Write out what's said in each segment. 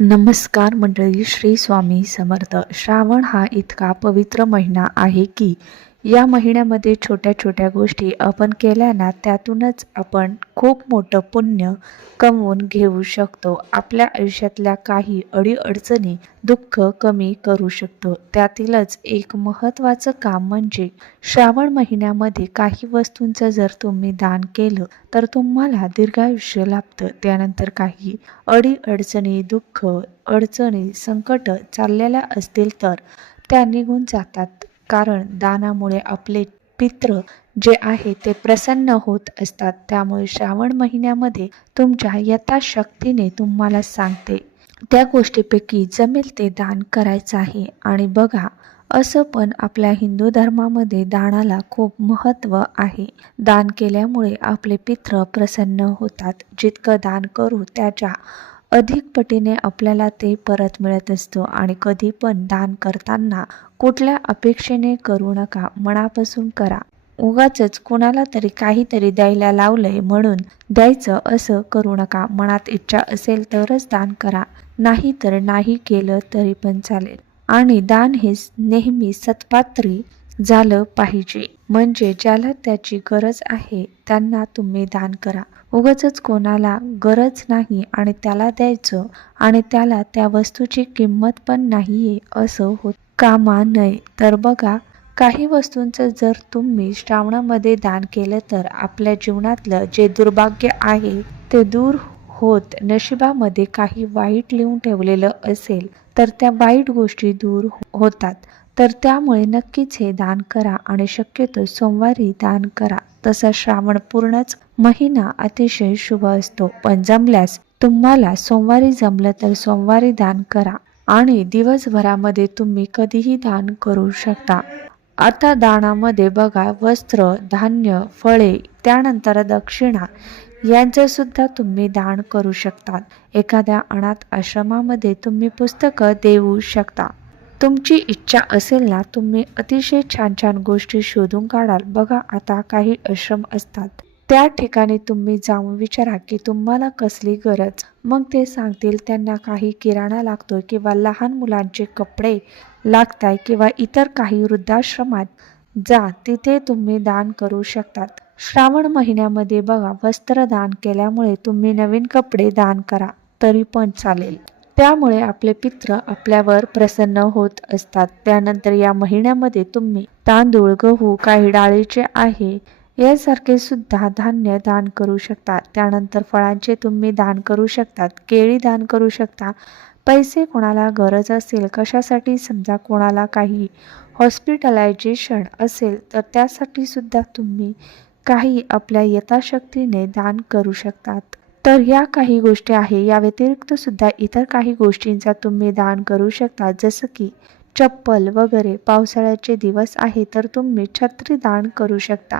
नमस्कार मंडळी श्री स्वामी समर्थ. श्रावण हा इतका पवित्र महिना आहे की या महिन्यामध्ये छोट्या छोट्या गोष्टी आपण केल्या ना त्यातूनच आपण खूप मोठं पुण्य कमवून घेऊ शकतो. आपल्या आयुष्यातल्या काही अडीअडचणी दुःख कमी करू शकतो. त्यातीलच एक महत्त्वाचं काम म्हणजे श्रावण महिन्यामध्ये काही वस्तूंचं जर तुम्ही दान केलं तर तुम्हाला दीर्घायुष्य लाभतं. त्यानंतर काही अडीअडचणी दुःख अडचणी संकट चाललेल्या असतील तर त्या निघून जातात. कारण दानामुळे आपले पित्र जे आहे ते प्रसन्न होत असतात. त्यामुळे श्रावण महिन्यामध्ये तुमच्या यथाशक्तीने तुम्हाला सांगते. त्या गोष्टीपैकी जमेल ते दान करायचं आहे. आणि बघा असं पण आपल्या हिंदू धर्मामध्ये दानाला खूप महत्त्व आहे. दान केल्यामुळे आपले पित्र प्रसन्न होतात. जितकं दान करू त्याच्या अधिक पटीने आपल्याला ते परत मिळत असतो. आणि कधी पण दान करताना कुठल्या अपेक्षेने करू नका मनापासून करा. उगाच कुणाला तरी काहीतरी द्यायला लावलंय म्हणून द्यायचं असं करू नका मनात इच्छा असेल तरच दान करा. नाही तर नाही केलं तरी पण चालेल. आणि दान हे नेहमी सत्पात्री झालं पाहिजे. म्हणजे ज्याला त्याची गरज आहे त्यांना तुम्ही दान करा. उगच कोणाला गरज नाही आणि त्याला द्यायचं आणि त्याला त्या वस्तूची किंमत पण नाहीये असं होत कामा नये. तर बघा काही वस्तूंचं जर तुम्ही श्रावणामध्ये दान केलं तर आपल्या जीवनातलं जे दुर्भाग्य आहे ते दूर होत नशिबामध्ये काही वाईट लिहून ठेवलेलं असेल तर त्या वाईट गोष्टी दूर होतात. तर त्यामुळे नक्कीच हे दान करा आणि शक्यतो सोमवारी दान करा. तसा श्रावण पूर्णच महिना अतिशय शुभ असतो. पण जमल्यास तुम्हाला सोमवारी जमलं तर सोमवारी दान करा. आणि दिवसभरामध्ये तुम्ही कधीही दान करू शकता. आता दानामध्ये बघा वस्त्र धान्य फळे त्यानंतर दक्षिणा यांचे सुद्धा तुम्ही दान करू शकता एखाद्या अनाथ आश्रमामध्ये तुम्ही पुस्तकं देऊ शकता. तुमची इच्छा असेल ना तुम्ही अतिशय छान छान गोष्टी शोधून काढाल. बघा आता काही आश्रम असतात. त्या ठिकाणी तुम्ही जाऊन विचारा की तुम्हाला कसली गरज? मग ते सांगतील त्यांना काही किराणा लागतोय किंवा लहान मुलांचे कपडे लागताय किंवा इतर काही वृद्धाश्रमात जा तिथे तुम्ही दान करू शकतात. श्रावण महिन्यामध्ये बघा वस्त्रदान केल्यामुळे तुम्ही नवीन कपडे दान करा तरी पण चालेल. त्यामुळे आपले पित्र आपल्यावर प्रसन्न होत असतात. त्यानंतर या महिन्यामध्ये तुम्ही तांदूळ गहू काही डाळीचे आहे यासारखे सुद्धा धान्य दान करू शकता त्यानंतर फळांचे तुम्ही दान करू शकतात. केळी दान करू शकता. पैसे कोणाला गरज असेल कशासाठी? समजा कोणाला काही हॉस्पिटलायझेशन असेल तर त्यासाठी सुद्धा तुम्ही काही आपल्या यथाशक्तीने दान करू शकतात. तर या काही गोष्टी आहे. या व्यतिरिक्त सुद्धा इतर काही गोष्टींचा तुम्ही दान करू शकता. जसं की चप्पल वगैरे. पावसाळ्याचे दिवस आहे तर तुम्ही छत्री दान करू शकता.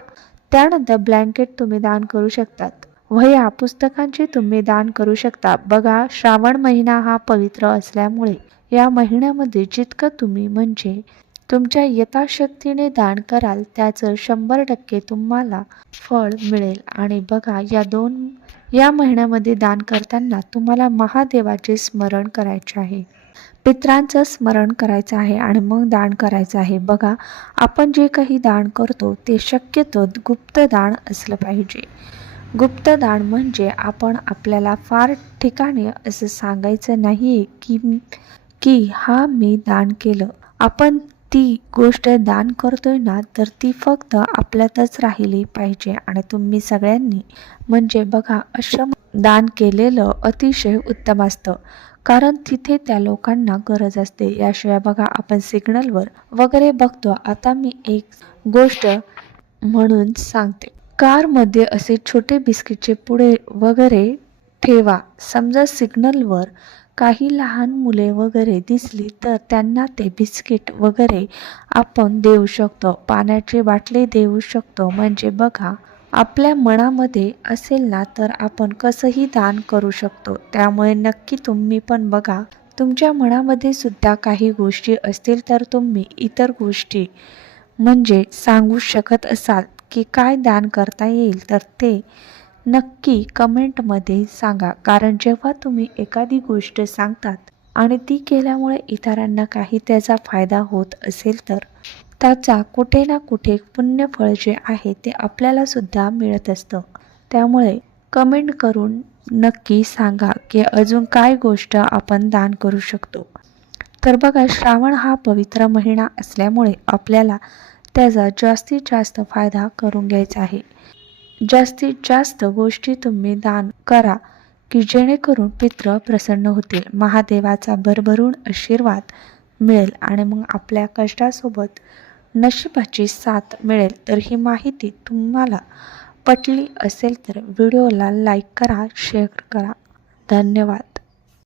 त्यानंतर ब्लँकेट तुम्ही दान करू शकतात. वह्या पुस्तकांची तुम्ही दान करू शकता. बघा श्रावण महिना हा पवित्र असल्यामुळे या महिन्यामध्ये जितकं तुम्ही म्हणजे तुमच्या यथाशक्तीने दान कराल त्याचं शंभर टक्के तुम्हाला फळ मिळेल. आणि बघा या दोन या महिन्यामध्ये दान करताना तुम्हाला महादेवाचे स्मरण करायचे आहे. पित्रांचं स्मरण करायचं आहे आणि मग दान करायचं आहे. बघा आपण जे काही दान करतो ते शक्यतो गुप्त दान असलं पाहिजे. गुप्त दान म्हणजे आपण आपल्याला फार ठिकाणी असं सांगायचं नाही की की हा मी दान केलं. आपण ती गोष्ट दान करतोय ना तर ती फक्त आपल्यातच राहिली पाहिजे आणि तुम्ही सगळ्यांनी म्हणजे बघा आश्रम दान केलेलं अतिशय उत्तम असतं. कारण तिथे त्या लोकांना गरज असते. याशिवाय बघा आपण सिग्नलवर वगैरे बघतो. आता मी एक गोष्ट म्हणून सांगते. कारमध्ये असे छोटे बिस्किटचे पुढे वगैरे ठेवा. समजा सिग्नलवर काही लहान मुले वगैरे दिसली तर त्यांना ते बिस्किट वगैरे आपण देऊ शकतो. पाण्याची बाटली देऊ शकतो. म्हणजे बघा आपल्या मनामध्ये असेल ना तर आपण कसंही दान करू शकतो. त्यामुळे नक्की तुम्ही पण बघा तुमच्या मनामध्ये सुद्धा काही गोष्टी असतील तर तुम्ही इतर गोष्टी म्हणजे सांगू शकत असाल की काय दान करता येईल तर ते नक्की कमेंटमध्ये सांगा. कारण जेव्हा तुम्ही एखादी गोष्ट सांगतात आणि ती केल्यामुळे इतरांना काही त्याचा फायदा होत असेल तर त्याचा कुठे ना कुठे पुण्यफळ जे आहे ते आपल्याला सुद्धा मिळत असतं. त्यामुळे कमेंट करून नक्की सांगा की अजून काय गोष्ट आपण दान करू शकतो. तर बघा श्रावण हा पवित्र महिना असल्यामुळे आपल्याला त्याचा जास्तीत जास्त फायदा करून घ्यायचा आहे. जास्तीत जास्त गोष्टी तुम्ही दान करा की जेणेकरून पित्र प्रसन्न होतील. महादेवाचा भरभरून आशीर्वाद मिळेल आणि मग आपल्या कष्टासोबत नशिबाची साथ मिळेल तर ही माहिती तुम्हाला पटली असेल तर व्हिडिओला लाईक करा शेअर करा. धन्यवाद.